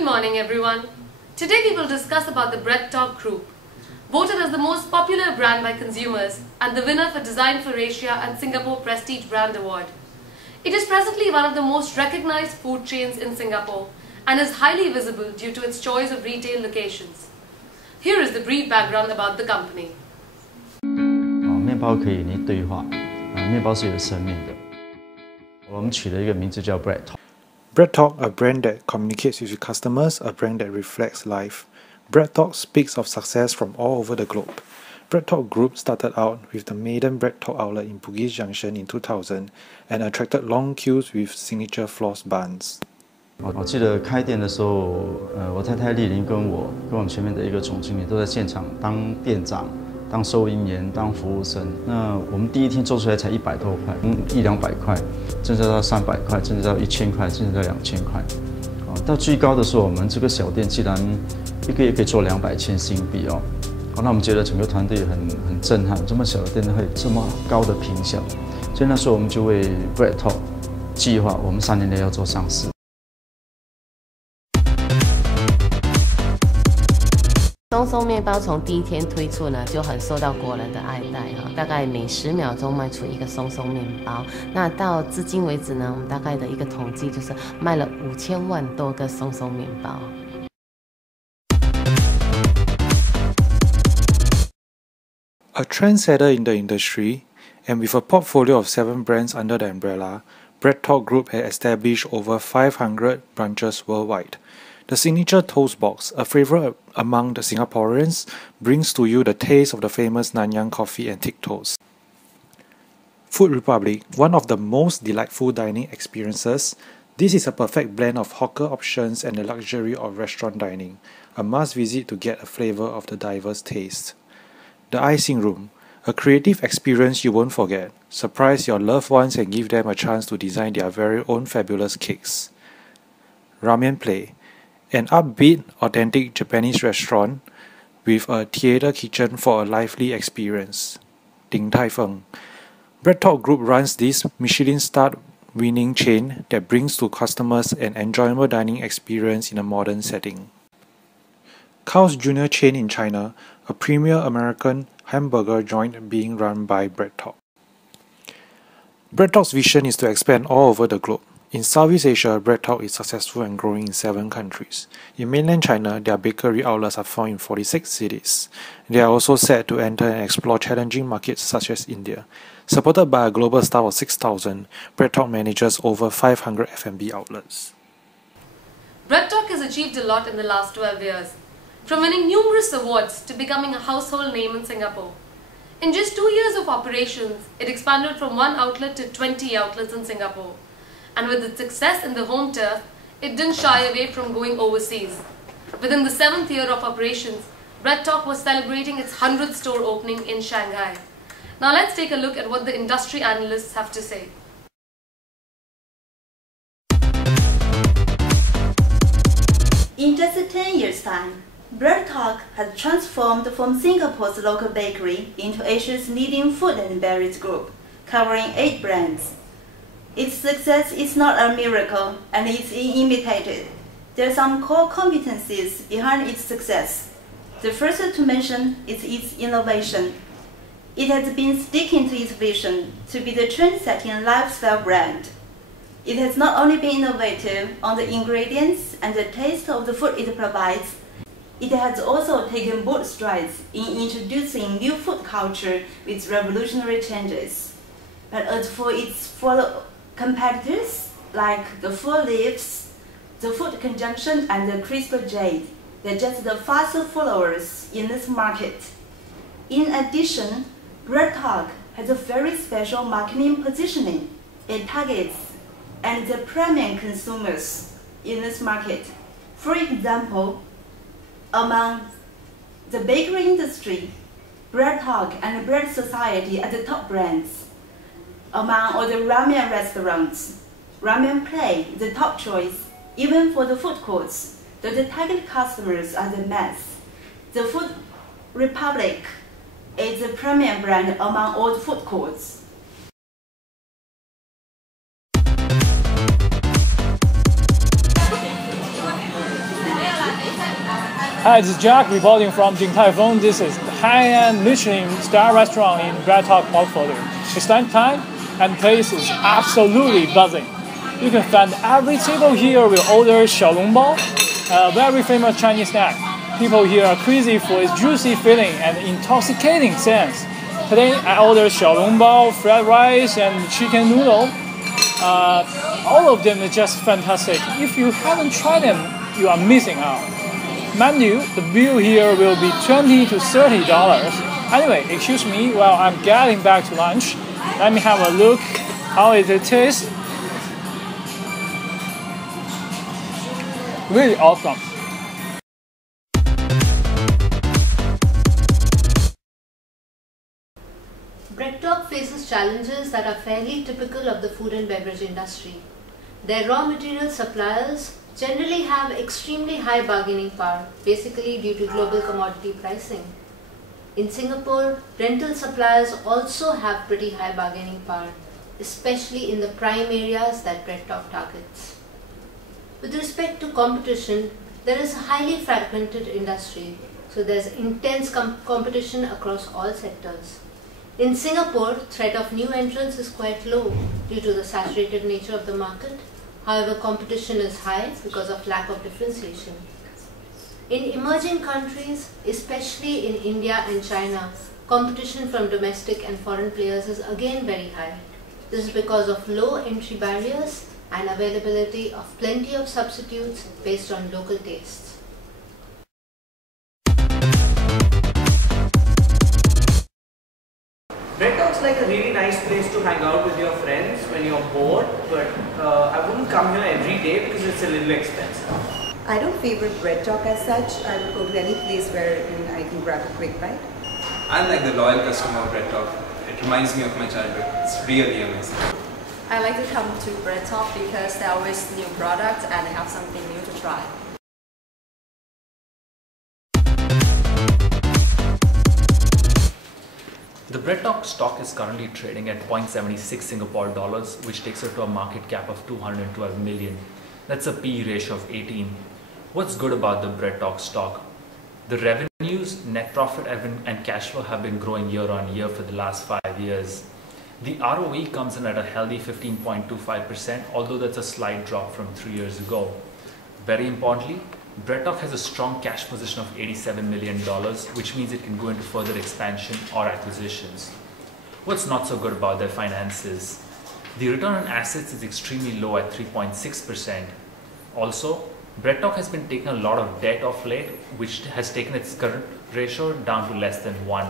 Good morning everyone. Today we will discuss about the BreadTalk Group, voted as the most popular brand by consumers and the winner for Design for Asia and Singapore Prestige Brand Award. It is presently one of the most recognized food chains in Singapore and is highly visible due to its choice of retail locations. Here is the brief background about the company. 面包可以与你对话，面包是有生命的。我们取了一个名字叫 BreadTalk。 BreadTalk, a brand that communicates with customers, a brand that reflects life. BreadTalk speaks of success from all over the globe. BreadTalk Group started out with the maiden BreadTalk outlet in Bugis Junction in 2000 and attracted long queues with signature floss buns. 我记得开店的时候，我太太丽玲跟我们前面的一个总经理都在现场当店长、当收银员、当服务生。那我们第一天做出来才100多块，100-200块，甚至到300块，甚至到1000块，甚至到2000块。到最高的时候，我们这个小店竟然一个月可以做200千新币哦。那我们觉得整个团队很震撼，这么小的店都会这么高的评价。所以那时候我们就为 BreadTalk 计划，我们3年内要做上市。 松松面包从第一天推出呢，就很受到国人的爱戴哈，大概每10秒钟卖出一个松松面包。那到至今为止呢，我们大概的一个统计就是卖了5000万多个松松面包。A trendsetter in the industry, and with a portfolio of 7 brands under the umbrella, BreadTalk Group has established over 500 branches worldwide. The signature toast box, a favorite among the Singaporeans, brings to you the taste of the famous Nanyang coffee and thick toast. Food Republic, one of the most delightful dining experiences, this is a perfect blend of hawker options and the luxury of restaurant dining, a must visit to get a flavour of the diverse taste. The Icing Room, a creative experience you won't forget. Surprise your loved ones and give them a chance to design their very own fabulous cakes. Ramen Play, an upbeat, authentic Japanese restaurant with a theatre kitchen for a lively experience. Din Tai Fung. BreadTalk Group runs this Michelin-starred winning chain that brings to customers an enjoyable dining experience in a modern setting. Carl's Jr. chain in China, a premier American hamburger joint being run by BreadTalk. BreadTalk's vision is to expand all over the globe. In Southeast Asia, BreadTalk is successful and growing in 7 countries. In mainland China, their bakery outlets are found in 46 cities. They are also set to enter and explore challenging markets such as India. Supported by a global staff of 6,000, BreadTalk manages over 500 F&B outlets. BreadTalk has achieved a lot in the last 12 years, from winning numerous awards to becoming a household name in Singapore. In just 2 years of operations, it expanded from 1 outlet to 20 outlets in Singapore. And with its success in the home turf, it didn't shy away from going overseas. Within the 7th year of operations, BreadTalk was celebrating its 100th store opening in Shanghai. Now let's take a look at what the industry analysts have to say. In just 10 years' time, BreadTalk has transformed from Singapore's local bakery into Asia's leading food and beverage group, covering 8 brands. Its success is not a miracle and it's imitated. There are some core competencies behind its success. The first to mention is its innovation. It has been sticking to its vision to be the trend-setting lifestyle brand. It has not only been innovative on the ingredients and the taste of the food it provides, it has also taken bold strides in introducing new food culture with revolutionary changes. But as for its fellow competitors like the Four Leaves, the Food Conjunction and the Crystal Jade, they're just the faster followers in this market. In addition, BreadTalk has a very special marketing positioning. It targets and the premium consumers in this market. For example, among the bakery industry, BreadTalk and Bread Society are the top brands. Among all the ramen restaurants, Ramen Play is the top choice, even for the food courts, though the target customers are the mass. The Food Republic is the premium brand among all the food courts. Hi, this is Jack reporting from Din Tai Fung. This is the high-end Michelin star restaurant in BreadTalk portfolio. It's lunchtime and the place is absolutely buzzing. You can find every table here will order xiaolongbao, a very famous Chinese snack. People here are crazy for its juicy filling and intoxicating sense. Today I ordered xiaolongbao, fried rice, and chicken noodle. All of them are just fantastic. If you haven't tried them, you are missing out. Mind you, the bill here will be $20 to $30. Anyway, excuse me while I'm getting back to lunch. Let me have a look how it tastes. Really awesome. BreadTalk faces challenges that are fairly typical of the food and beverage industry. Their raw material suppliers generally have extremely high bargaining power, basically due to global commodity pricing. In Singapore, rental suppliers also have pretty high bargaining power, especially in the prime areas that BreadTalk targets. With respect to competition, there is a highly fragmented industry, so there's intense competition across all sectors. In Singapore, threat of new entrants is quite low due to the saturated nature of the market. However, competition is high because of lack of differentiation. In emerging countries, especially in India and China, competition from domestic and foreign players is again very high. This is because of low entry barriers and availability of plenty of substitutes based on local tastes. BreadTalk's like a really nice place to hang out with your friends when you're bored, but I wouldn't come here every day because it's a little expensive. I don't favor BreadTalk as such. I would go to any place where I can grab a quick bite. I'm like the loyal customer of BreadTalk. It reminds me of my childhood. It's really amazing. I like to come to BreadTalk because there are always new products and they have something new to try. The BreadTalk stock is currently trading at 0.76 Singapore dollars, which takes it to a market cap of 212 million. That's a PE ratio of 18. What's good about the BreadTalk stock? The revenues, net profit and cash flow have been growing year on year for the last 5 years. The ROE comes in at a healthy 15.25%, although that's a slight drop from 3 years ago. Very importantly, BreadTalk has a strong cash position of $87 million, which means it can go into further expansion or acquisitions. What's not so good about their finances? The return on assets is extremely low at 3.6%. Also, BreadTalk has been taking a lot of debt of late, which has taken its current ratio down to less than 1.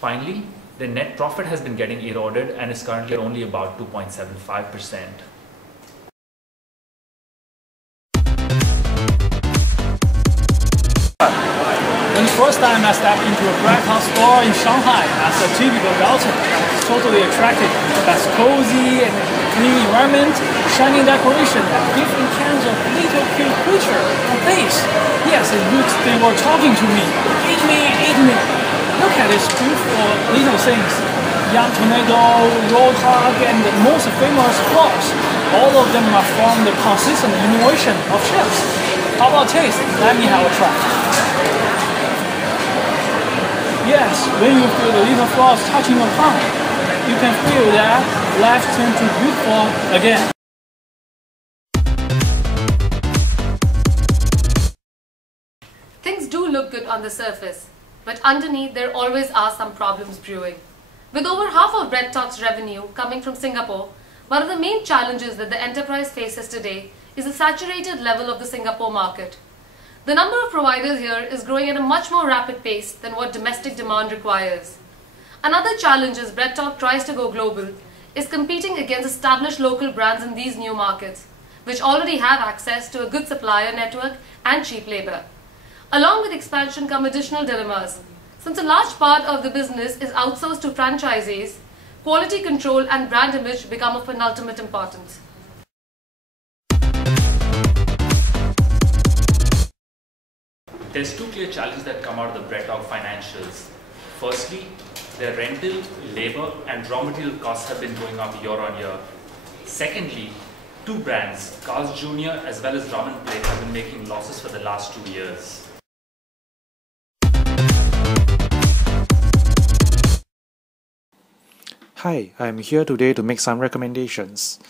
Finally, the net profit has been getting eroded and is currently only about 2.75%. When the first time I stepped into a BreadTalk store in Shanghai as a typical Belgian, I was totally attracted by its cozy and clean environment, shining decoration, and different kinds of little cute creature and things. Yes, it looks they were talking to me. Eat me, eat me. Look at these beautiful little things. Young tomato, roadhog, and the most famous frogs. All of them are from the consistent innovation of chefs. How about taste? Let me have a try. Yes, when you feel the little frogs touching your tongue, you can feel that life turns to beautiful again. Things do look good on the surface, but underneath there always are some problems brewing. With over half of BreadTalk's revenue coming from Singapore, one of the main challenges that the enterprise faces today is the saturated level of the Singapore market. The number of providers here is growing at a much more rapid pace than what domestic demand requires. Another challenge as BreadTalk tries to go global is competing against established local brands in these new markets, which already have access to a good supplier network and cheap labor. Along with expansion come additional dilemmas. Since a large part of the business is outsourced to franchisees, quality control and brand image become of penultimate importance. There's two clear challenges that come out of the BreadTalk financials. Firstly, their rental, labor and raw material costs have been going up year on year. Secondly, two brands, Carl's Jr. as well as Ramen Plate, have been making losses for the last 2 years. Hi, I am here today to make some recommendations.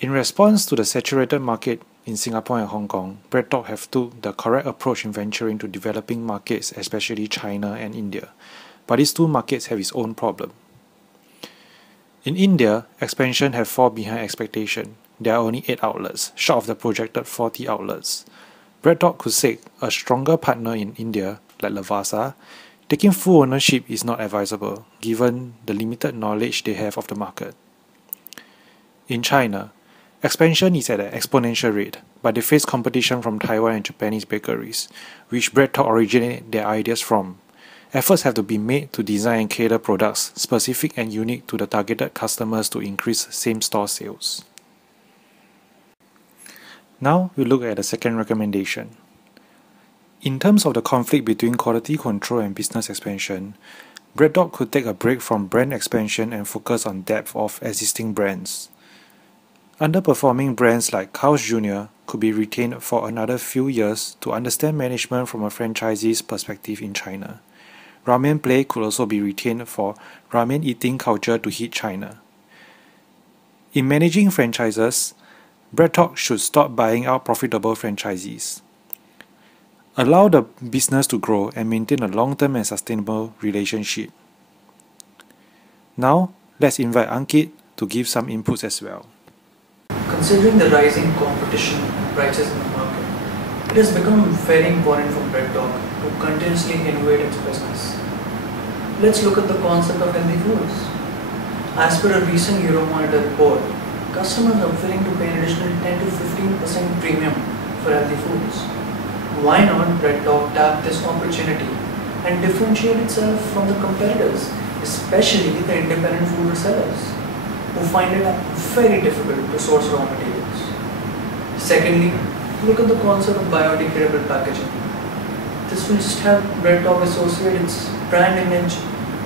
In response to the saturated market in Singapore and Hong Kong, BreadTalk have took the correct approach in venturing to developing markets, especially China and India. But these two markets have its own problem. In India, expansion have fallen behind expectation. There are only 8 outlets, short of the projected 40 outlets. BreadTalk could seek a stronger partner in India, like Lavazza. Taking full ownership is not advisable, given the limited knowledge they have of the market. In China, expansion is at an exponential rate, but they face competition from Taiwan and Japanese bakeries, which BreadTalk originate their ideas from. Efforts have to be made to design and cater products specific and unique to the targeted customers to increase same-store sales. Now we look at the second recommendation. In terms of the conflict between quality control and business expansion, BreadTalk could take a break from brand expansion and focus on depth of existing brands. Underperforming brands like Carl's Jr. could be retained for another few years to understand management from a franchisee's perspective in China. Ramen Play could also be retained for ramen eating culture to hit China. In managing franchises, BreadTalk should stop buying out profitable franchisees. Allow the business to grow and maintain a long-term and sustainable relationship. Now, let's invite Ankit to give some inputs as well. Considering the rising competition and prices in the market, it has become very important for BreadTalk to continuously innovate its business. Let's look at the concept of healthy foods. As per a recent Euromonitor report, customers are willing to pay an additional 10 to 15% premium for healthy foods. Why not BreadTalk tap this opportunity and differentiate itself from the competitors, especially the independent food sellers, who find it very difficult to source raw materials? Secondly, look at the concept of biodegradable packaging. This will just help BreadTalk associate its brand image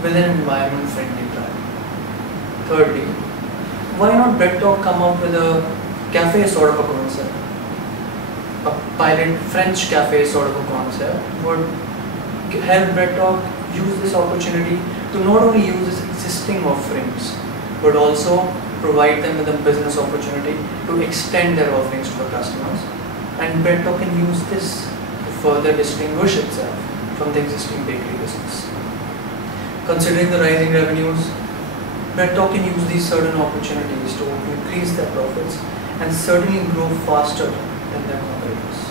with an environment-friendly brand. Thirdly, why not BreadTalk come up with a cafe sort of a concept? A pilot French cafe sort of a concept would help BreadTalk use this opportunity to not only use its existing offerings, but also provide them with a business opportunity to extend their offerings to the customers. And BreadTalk can use this to further distinguish itself from the existing bakery business. Considering the rising revenues, BreadTalk can use these certain opportunities to increase their profits and certainly grow faster than their competitors.